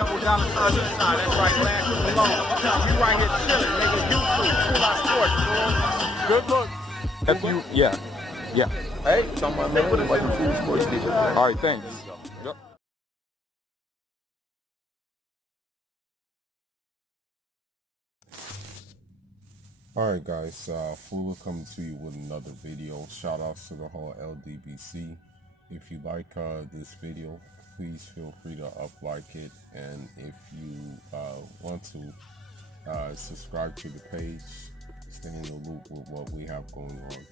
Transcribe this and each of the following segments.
Double dollar sign inside. That's right, Black Malone. We right here chilling, nigga. YouTube, Cool Out Sports, fool. Good look. If you, yeah, yeah. Hey, talking about man, like the food sports people. All right, thanks. Yep. Alright guys, Fuller coming to you with another video. Shout outs to the whole LDBC. If you like this video, please feel free to like it, and if you want to subscribe to the page, stay in the loop with what we have going on.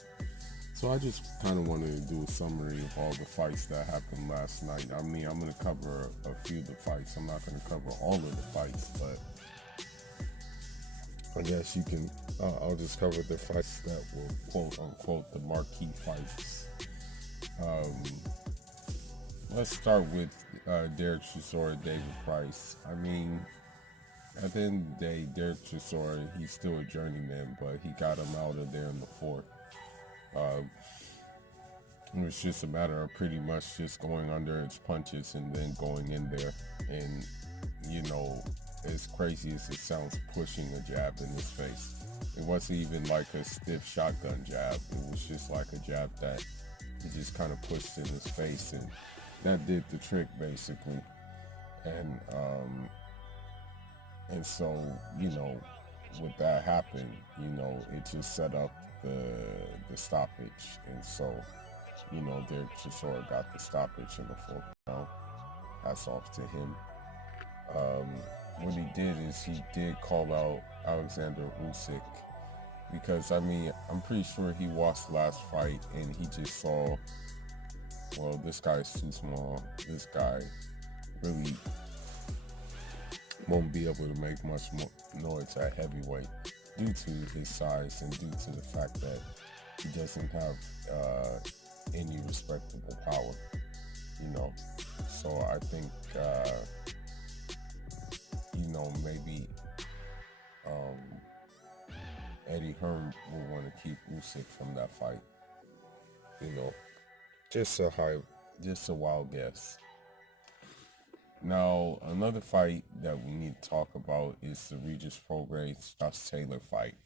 So I just kind of wanted to do a summary of all the fights that happened last night. I mean, I'm going to cover a few of the fights. I'm not going to cover all of the fights, but I guess you can, I'll just cover the fights that were quote unquote the marquee fights. Let's start with Derek Chisora, David Price. I mean, at the end of the day, Derek Chisora, he's still a journeyman, but he got him out of there in the fourth. It was just a matter of pretty much just going under its punches and then going in there and, you know, as crazy as it sounds, pushing a jab in his face. It wasn't even like a stiff shotgun jab. It was just like a jab that he just kind of pushed in his face, and that did the trick basically. And so, you know, with that happened, you know, it just set up the stoppage. And so, you know, Derek Chisora got the stoppage in the fourth round. Hats off to him. What he did is he did call out Alexander Usyk, because I mean, I'm pretty sure he watched the last fight and he just saw, well, this guy's too small. This guy really won't be able to make much more noise at heavyweight due to his size and due to the fact that he doesn't have any respectable power, you know. So I think you know, maybe Eddie Hearn will want to keep Usyk from that fight. You know, just a wild guess. Now, another fight that we need to talk about is the Regis Prograis Josh Taylor fight.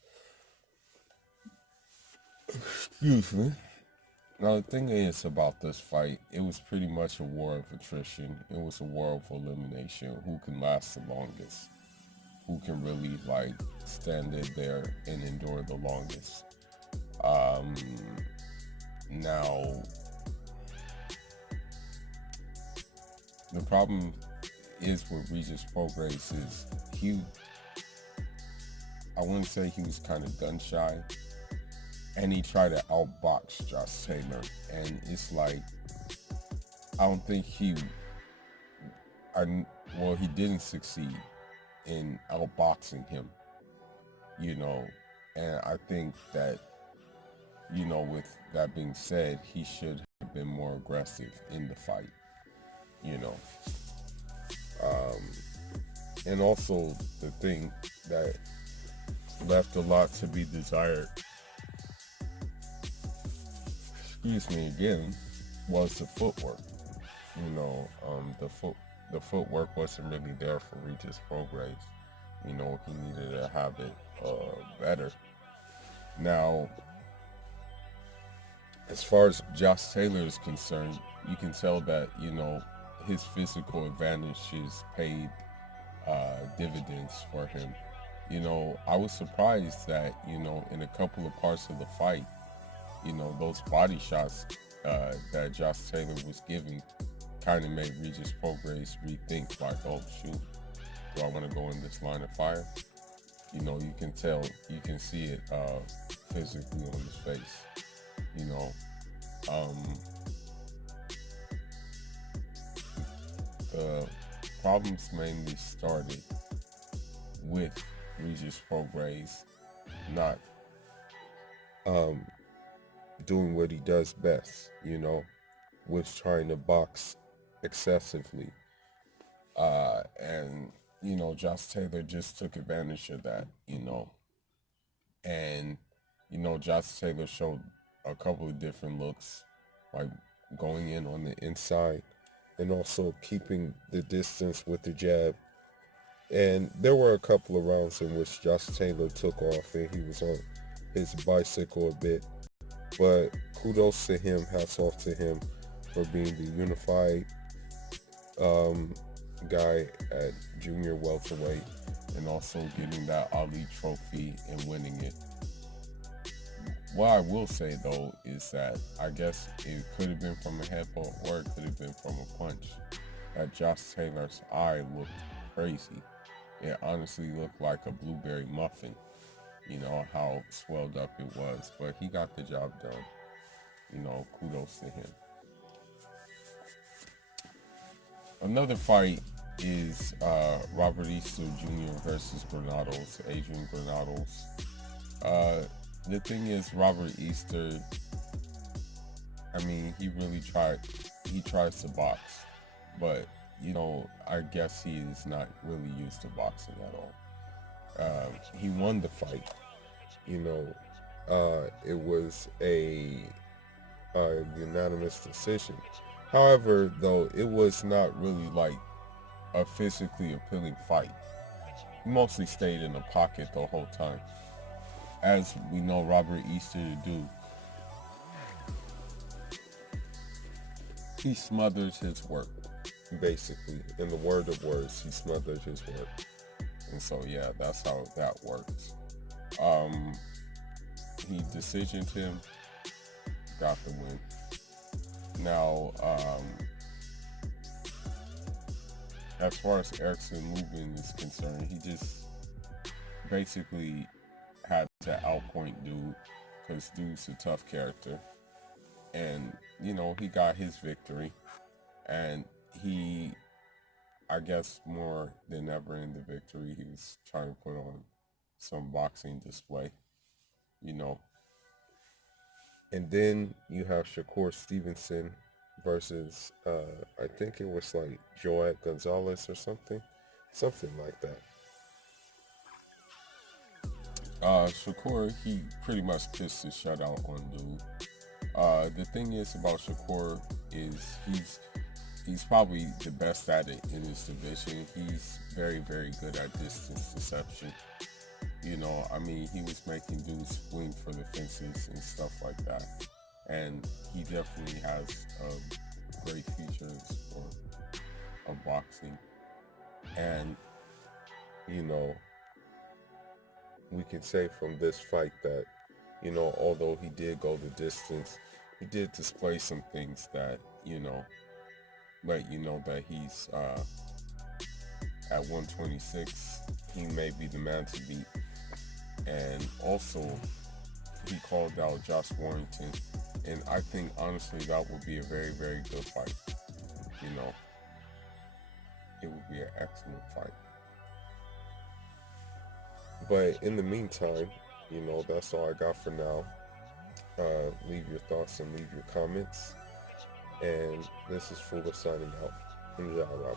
Excuse me. Now, the thing is about this fight, it was pretty much a war of attrition. It was a war of elimination. Who can last the longest? Who can really, like, stand in there and endure the longest? Now, the problem is with Regis Prograis is I wouldn't say he was kind of gun shy, and he tried to outbox Josh Taylor, and it's like, I don't think he didn't succeed in outboxing him, you know. And I think that, you know, with that being said, he should have been more aggressive in the fight, you know. And also the thing that left a lot to be desired, excuse me again, was the footwork. You know, the footwork wasn't really there for Regis Prograis. You know, he needed to have it better. Now, as far as Josh Taylor is concerned, you can tell that, you know, his physical advantages paid dividends for him. You know, I was surprised that, you know, in a couple of parts of the fight, you know, those body shots that Josh Taylor was giving kind of made Regis Prograis rethink, like, oh shoot, do I want to go in this line of fire? You know, you can tell, you can see it physically on his face, you know. The problems mainly started with Regis Prograis not doing what he does best, you know, with trying to box excessively. And, you know, Josh Taylor just took advantage of that, you know. And, you know, Josh Taylor showed a couple of different looks, like going in on the inside and also keeping the distance with the jab And there were a couple of rounds in which Josh Taylor took off and he was on his bicycle a bit. But kudos to him, hats off to him for being the unified guy at junior welterweight and also getting that Ali trophy and winning it. What I will say though is that I guess it could have been from a headbutt or it could have been from a punch. That Josh Taylor's eye looked crazy. It honestly looked like a blueberry muffin. You know how swelled up it was, but he got the job done. You know, kudos to him. Another fight is Robert Easter Jr. versus Granados, Adrian Granados. The thing is, Robert Easter, I mean, he tries to box, but, you know, I guess he is not really used to boxing at all. He won the fight, you know, it was a unanimous decision. However, though, it was not really like a physically appealing fight. He mostly stayed in the pocket the whole time. As we know Robert Easter to do, he smothers his work, basically. In the word of words, he smothers his work. And so, yeah, that's how that works. He decisioned him, got the win. Now, as far as Erickson movement is concerned, he just basically had to outpoint dude because dude's a tough character. And, you know, he got his victory. And he, I guess more than ever in the victory, he was trying to put on some boxing display, you know. And then you have Shakur Stevenson versus, I think it was like Joet Gonzalez or something like that. Shakur, he pretty much pissed his shutout on dude. The thing is about Shakur is he's probably the best at it in his division. He's very, very good at distance deception. You know, I mean, he was making dudes swing for the fences and stuff like that. And he definitely has great features of boxing. And, you know, we can say from this fight that, you know, although he did go the distance, he did display some things that, you know, let you know that he's at 126, he may be the man to beat. And also, he called out Josh Warrington, and I think honestly that would be a very, very good fight. You know, it would be an excellent fight. But in the meantime, you know, that's all I got for now. Leave your thoughts and leave your comments. And this is Fuller signing out. Inshallah.